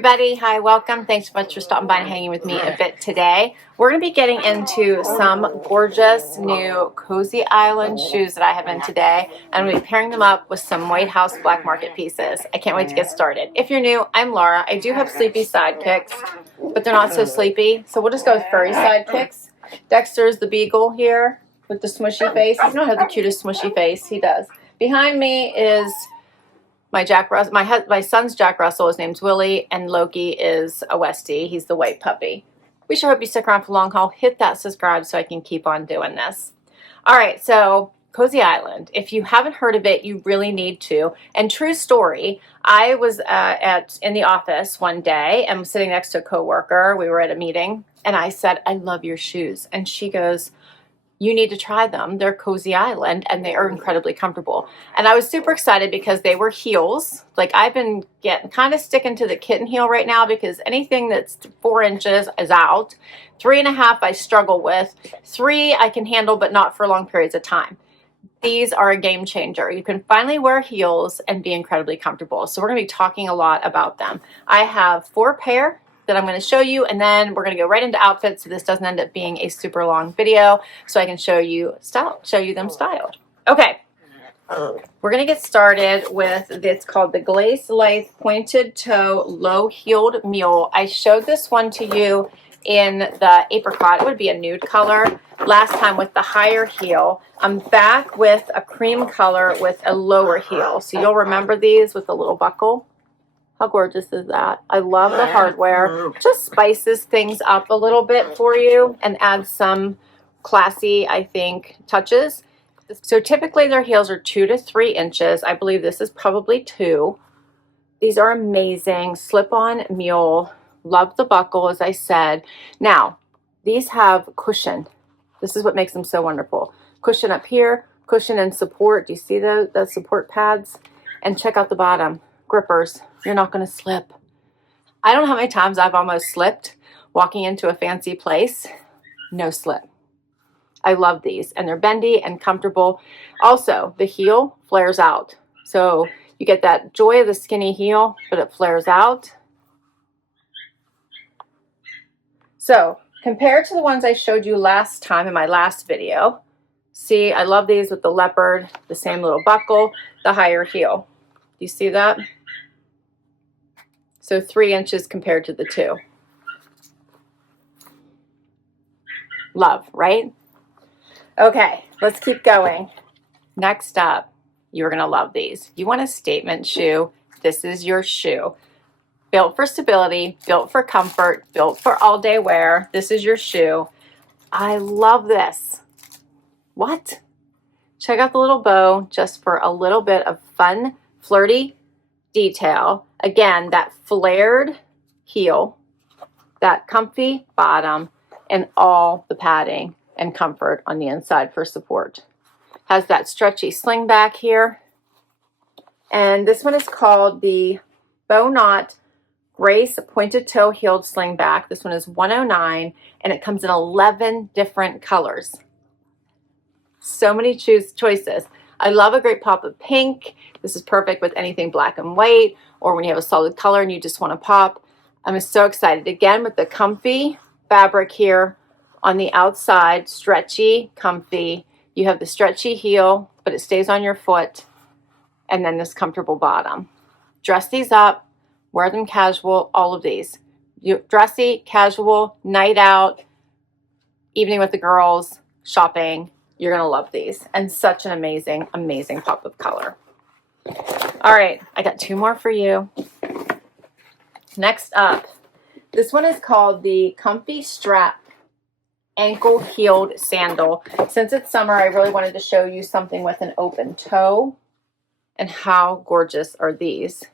everybody. Hi, welcome. Thanks so much for stopping by and hanging with me a bit today. We're going to be getting into some gorgeous new Cosy Island shoes that I have in today. I'm going to be pairing them up with some White House Black Market pieces. I can't wait to get started. If you're new, I'm Laura. I do have sleepy sidekicks, but they're not so sleepy. So we'll just go with furry sidekicks. Dexter's the beagle here with the smushy face. He's not have the cutest smushy face. He does. Behind me is my Jack Russell, my son's Jack Russell. His name's Willie, and Loki is a Westie. He's the white puppy. We sure hope you stick around for the long haul. Hit that subscribe so I can keep on doing this. All right, so Cosy Island. If you haven't heard of it, you really need to. And true story, I was in the office one day and was sitting next to a coworker. We were at a meeting, and I said, "I love your shoes," and she goes, "You need to try them. They're Cosy Island and they are incredibly comfortable." And I was super excited because they were heels. Like, I've been kind of sticking to the kitten heel right now because anything that's 4 inches is out. 3.5 I struggle with. 3 I can handle, but not for long periods of time. These are a game changer. You can finally wear heels and be incredibly comfortable. So we're going to be talking a lot about them. I have 4 pair that I'm going to show you, and then we're going to go right into outfits so this doesn't end up being a super long video, so I can show you them styled. Okay, we're going to get started with this called the Glace Lace Pointed Toe Low Heeled Mule. I showed this one to you in the apricot. It would be a nude color last time with the higher heel. I'm back with a cream color with a lower heel, so you'll remember these with the little buckle. How gorgeous is that? I love the hardware. Just spices things up a little bit for you and adds some classy, I think, touches. So typically their heels are 2 to 3 inches. I believe this is probably 2. These are amazing. Slip-on mule. Love the buckle, as I said. Now, these have cushion. This is what makes them so wonderful. Cushion up here, cushion and support. Do you see the support pads? And check out the bottom. Grippers. You're not going to slip. I don't know how many times I've almost slipped walking into a fancy place. No slip. I love these, and they're bendy and comfortable. Also, the heel flares out. So you get that joy of the skinny heel, but it flares out. So compared to the ones I showed you last time in my last video, see, I love these with the leopard, the same little buckle, the higher heel. Do you see that? So 3 inches compared to the 2. Love, right? Okay, let's keep going. Next up, you're going to love these. You want a statement shoe? This is your shoe. Built for stability, built for comfort, built for all-day wear. This is your shoe. I love this. What? Check out the little bow just for a little bit of fun, flirty detail. Again, that flared heel, that comfy bottom, and all the padding and comfort on the inside for support. Has that stretchy sling back here. And this one is called the Bow Knot Grace Pointed Toe Heeled Sling Back. This one is $109, and it comes in 11 different colors. So many choices. I love a great pop of pink. This is perfect with anything black and white, or when you have a solid color and you just want to pop. I'm so excited. Again, with the comfy fabric here on the outside, stretchy, comfy. You have the stretchy heel, but it stays on your foot, and then this comfortable bottom. Dress these up, wear them casual, all of these. Dressy, casual, night out, evening with the girls, shopping. You're going to love these. And such an amazing, amazing pop of color. All right, I got 2 more for you. Next up, this one is called the Comfy Strap Ankle Heeled Sandal. Since it's summer, I really wanted to show you something with an open toe. And how gorgeous are these?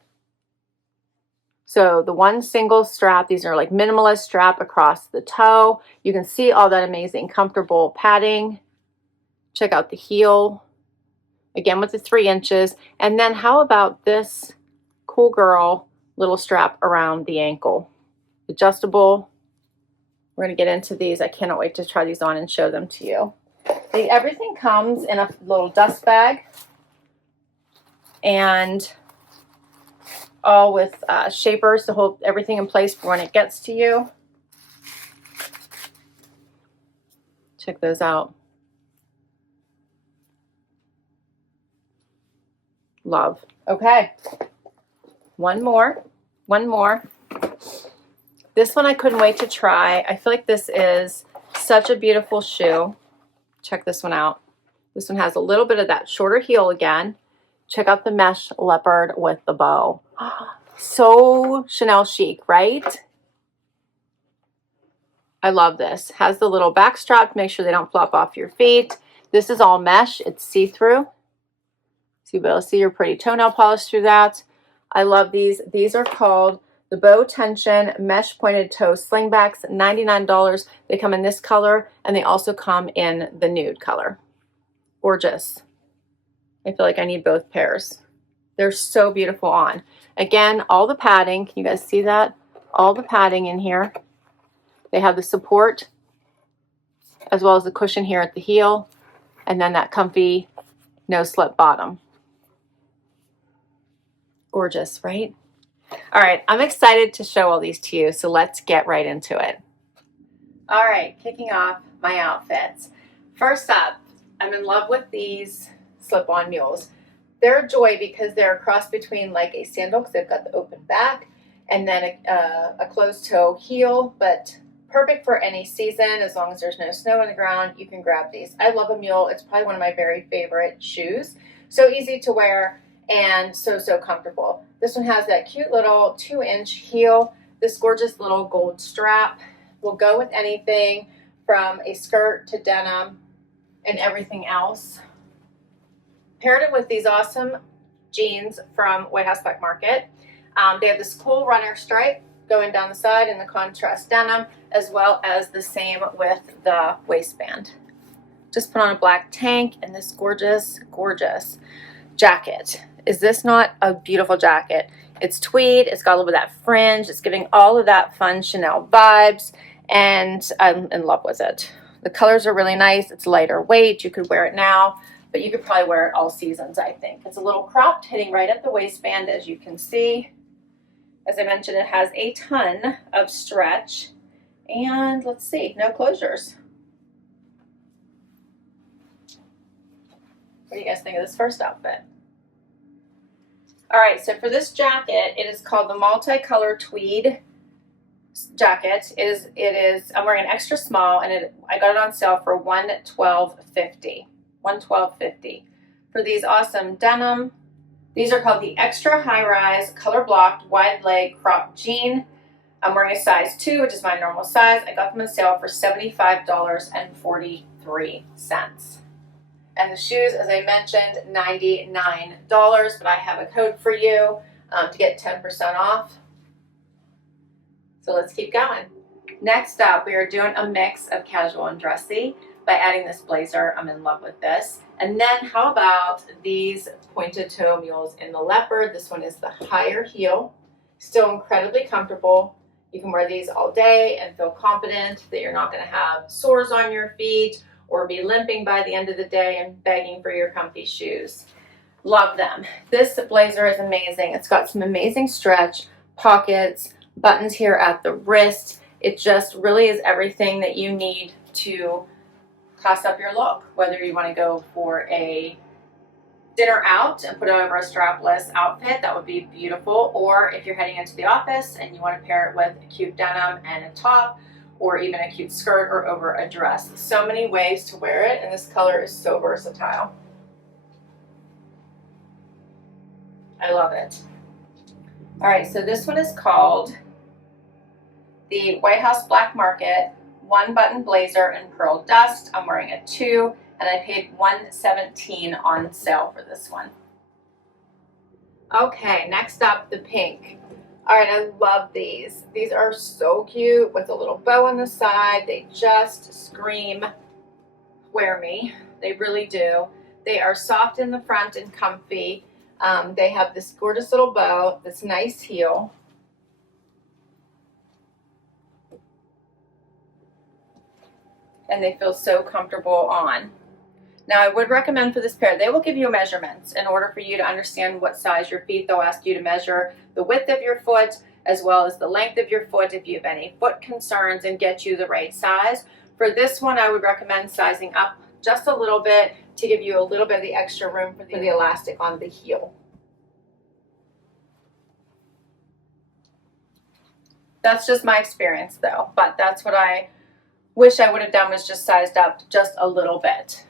So the one single strap, these are like minimalist strap across the toe. You can see all that amazing comfortable padding. Check out the heel, again with the 3 inches. And then how about this cool girl little strap around the ankle? Adjustable. We're going to get into these. I cannot wait to try these on and show them to you. Everything comes in a little dust bag. And all with shapers to hold everything in place for when it gets to you. Check those out. Love. Okay, one more. This one I couldn't wait to try. I feel like this is such a beautiful shoe. Check this one out. This one has a little bit of that shorter heel again. Check out the mesh leopard with the bow. So Chanel chic, right? I love this. Has the little back strap to make sure they don't flop off your feet. This is all mesh. It's see-through. So you'll be able to see your pretty toenail polish through that. I love these. These are called the Bow Tension Mesh Pointed Toe Slingbacks, $99. They come in this color, and they also come in the nude color. Gorgeous. I feel like I need both pairs. They're so beautiful on. Again, all the padding. Can you guys see that? All the padding in here. They have the support as well as the cushion here at the heel, and then that comfy no-slip bottom. Gorgeous, right? All right, I'm excited to show all these to you, so let's get right into it. All right, kicking off my outfits. First up, I'm in love with these slip-on mules. They're a joy because they're a cross between like a sandal, because they've got the open back, and then a closed-toe heel, but perfect for any season. As long as there's no snow on the ground, you can grab these. I love a mule. It's probably one of my very favorite shoes. So easy to wear and so comfortable. This one has that cute little 2-inch heel. This gorgeous little gold strap will go with anything from a skirt to denim and everything else. Paired it with these awesome jeans from White House Black Market. They have this cool runner stripe going down the side in the contrast denim, as well as the same with the waistband. Just put on a black tank and this gorgeous jacket. Is this not a beautiful jacket? It's tweed, it's got a little bit of that fringe, it's giving all of that fun Chanel vibes, and I'm in love with it. The colors are really nice, it's lighter weight, you could wear it now, but you could probably wear it all seasons, I think. It's a little cropped, hitting right at the waistband, as you can see. As I mentioned, it has a ton of stretch, and let's see, no closures. What do you guys think of this first outfit? All right, so for this jacket, it is called the multicolor tweed jacket. It is. I'm wearing an extra small, and I got it on sale for $112.50. $112.50 for these awesome denim. These are called the extra high-rise color blocked wide leg crop jean. I'm wearing a size 2, which is my normal size. I got them on sale for $75.43. And the shoes, as I mentioned, $99, but I have a code for you to get 10% off. So let's keep going. Next up, we are doing a mix of casual and dressy by adding this blazer. I'm in love with this. And then how about these pointed toe mules in the leopard? This one is the higher heel, still incredibly comfortable. You can wear these all day and feel confident that you're not going to have sores on your feet or be limping by the end of the day and begging for your comfy shoes. Love them. This blazer is amazing. It's got some amazing stretch, pockets, buttons here at the wrist. It just really is everything that you need to class up your look, whether you want to go for a dinner out and put it over a strapless outfit, that would be beautiful, or if you're heading into the office and you want to pair it with a cute denim and a top, or even a cute skirt or over a dress. So many ways to wear it, and this color is so versatile. I love it. All right, so this one is called the White House Black Market 1-button blazer in pearl dust. I'm wearing a 2, and I paid $117 on sale for this one. Okay, next up, the pink. All right, I love these. These are so cute with a little bow on the side. They just scream, wear me. They really do. They are soft in the front and comfy. They have this gorgeous little bow, this nice heel. And they feel so comfortable on. Now I would recommend for this pair, they will give you measurements in order for you to understand what size your feet. They'll ask you to measure the width of your foot as well as the length of your foot if you have any foot concerns, and get you the right size. For this one, I would recommend sizing up just a little bit to give you a little bit of the extra room for the elastic on the heel. That's just my experience though, but that's what I wish I would have done, was just sized up just a little bit.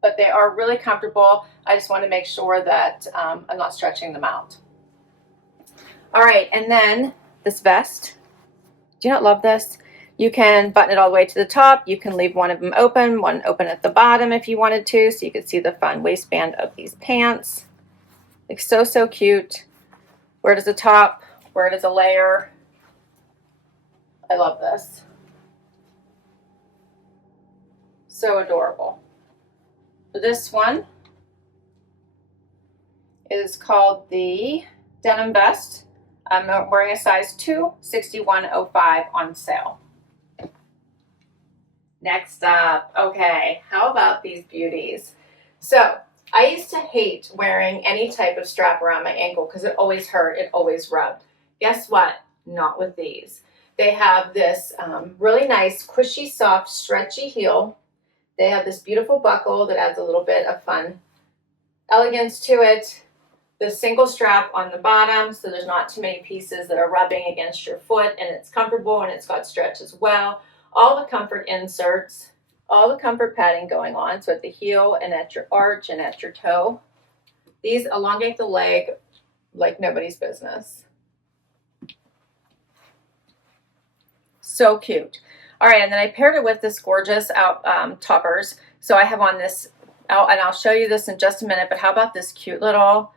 But they are really comfortable. I just want to make sure that I'm not stretching them out. All right, and then this vest. Do you not love this? You can button it all the way to the top. You can leave one of them open, one open at the bottom if you wanted to, so you could see the fun waistband of these pants. Like so cute. Where does a top? Where does a layer? I love this. So adorable. This one is called the denim vest. I'm wearing a size 2, 61.05 on sale. Next up, okay, how about these beauties? So I used to hate wearing any type of strap around my ankle because it always hurt, it always rubbed. Guess what? Not with these. They have this really nice, cushy, soft, stretchy heel. They have this beautiful buckle that adds a little bit of fun elegance to it. The single strap on the bottom, so there's not too many pieces that are rubbing against your foot, and it's comfortable, and it's got stretch as well. All the comfort inserts, all the comfort padding going on, so at the heel and at your arch and at your toe. These elongate the leg like nobody's business. So cute. All right, and then I paired it with this gorgeous toppers. So I have on this, and I'll show you this in just a minute, but how about this cute little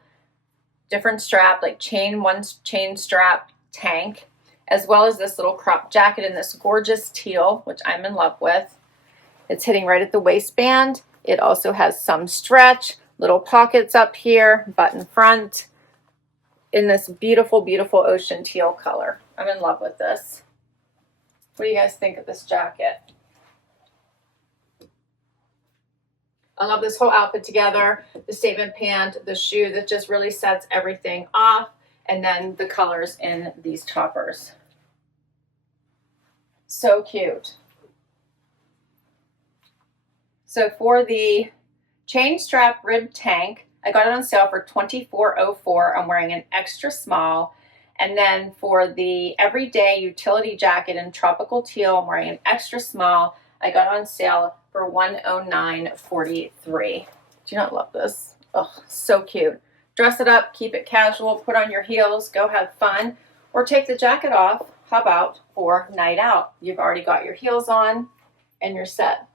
different strap, like chain strap tank, as well as this little crop jacket in this gorgeous teal, which I'm in love with. It's hitting right at the waistband. It also has some stretch, little pockets up here, button front, in this beautiful, beautiful ocean teal color. I'm in love with this. What do you guys think of this jacket? I love this whole outfit together. The statement pant, the shoe that just really sets everything off, and then the colors in these toppers. So cute. So for the chain strap rib tank, I got it on sale for $24.04. I'm wearing an extra small. And then for the everyday utility jacket in tropical teal, I'm wearing an extra small. I got it on sale for $109.43. Do you not love this? Oh, so cute. Dress it up, keep it casual, put on your heels, go have fun, or take the jacket off. How about for night out? You've already got your heels on and you're set.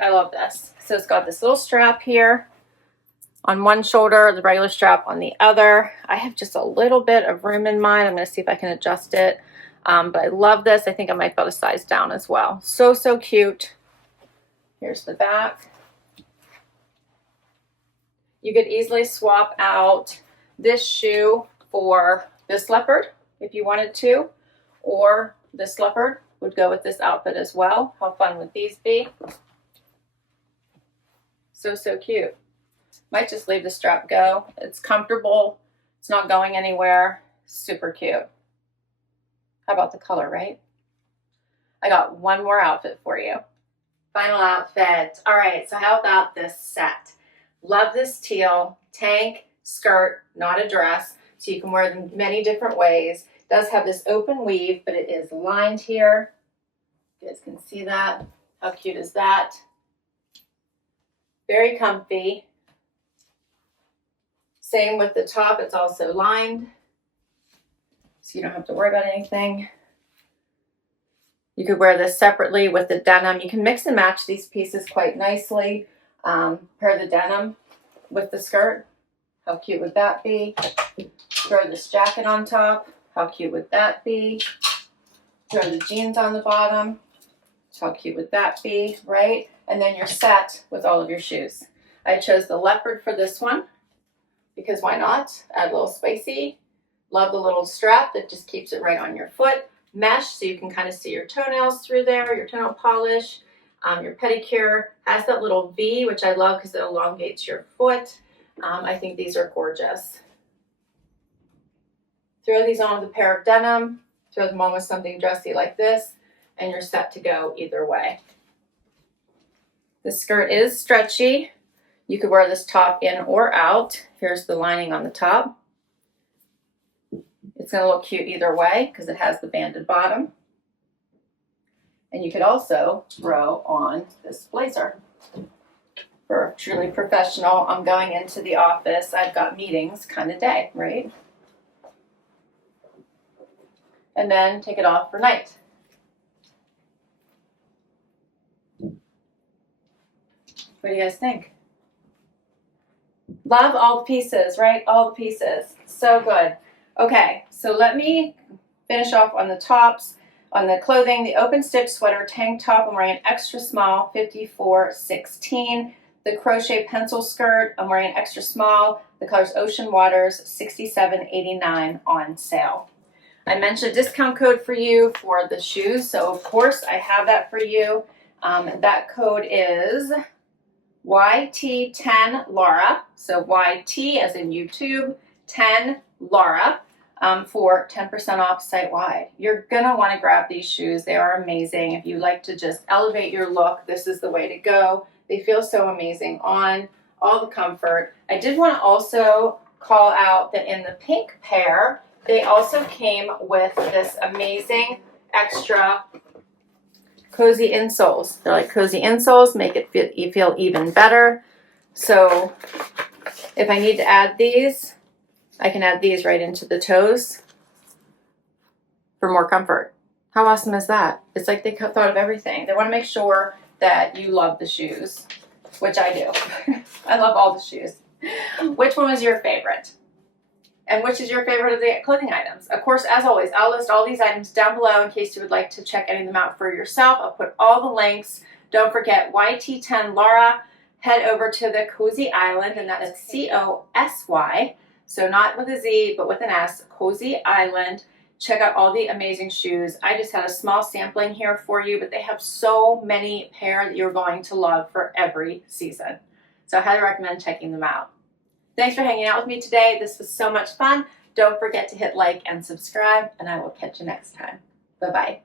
I love this. So it's got this little strap here on one shoulder, the regular strap on the other. I have just a little bit of room in mine. I'm going to see if I can adjust it. But I love this. I think I might be able to size down as well. So cute. Here's the back. You could easily swap out this shoe for this leopard if you wanted to, or this leopard would go with this outfit as well. How fun would these be? So cute. Might just leave the strap go. It's comfortable. It's not going anywhere. Super cute. How about the color, right? I got one more outfit for you. Final outfit. All right, so how about this set? Love this teal tank, skirt, not a dress, so you can wear them many different ways. It does have this open weave, but it is lined here. You guys can see that. How cute is that? Very comfy. Same with the top, it's also lined, so you don't have to worry about anything. You could wear this separately with the denim. You can mix and match these pieces quite nicely. Pair the denim with the skirt. How cute would that be? Throw this jacket on top. How cute would that be? Throw the jeans on the bottom. How cute would that be, right? And then you're set with all of your shoes. I chose the leopard for this one because why not? Add a little spicy. Love the little strap that just keeps it right on your foot. Mesh, so you can kind of see your toenails through there, your toenail polish. Your pedicure has that little V, which I love because it elongates your foot. I think these are gorgeous. Throw these on with a pair of denim, throw them on with something dressy like this, and you're set to go either way. The skirt is stretchy. You could wear this top in or out. Here's the lining on the top. It's going to look cute either way because it has the banded bottom. And you could also throw on this blazer. For truly professional, I'm going into the office, I've got meetings kind of day, right? And then take it off for night. What do you guys think? Love all the pieces, right? All the pieces. So good. Okay, so let me finish off on the tops. On the clothing, the open stitch sweater tank top, I'm wearing an extra small, 54.16. The crochet pencil skirt, I'm wearing an extra small. The color's Ocean Waters, 67.89 on sale. I mentioned a discount code for you for the shoes, so of course I have that for you. That code is YT10 Laura, so YT as in YouTube, 10 Laura, for 10% off site-wide. You're gonna wanna grab these shoes. They are amazing. If you like to just elevate your look, this is the way to go. They feel so amazing on, all the comfort. I did wanna also call out that in the pink pair, they also came with this amazing extra cozy insoles. They're like cozy insoles, make it feel even better. So if I need to add these, I can add these right into the toes for more comfort. How awesome is that? It's like they thought of everything. They want to make sure that you love the shoes, which I do. I love all the shoes. Which one was your favorite? And which is your favorite of the clothing items? Of course, as always, I'll list all these items down below in case you would like to check any of them out for yourself. I'll put all the links. Don't forget YT10 Laura. Head over to the Cosy Island, and that is COSY. So not with a Z, but with an S, Cosy Island. Check out all the amazing shoes. I just had a small sampling here for you, but they have so many pair that you're going to love for every season. So I highly recommend checking them out. Thanks for hanging out with me today. This was so much fun. Don't forget to hit like and subscribe, and I will catch you next time. Bye-bye.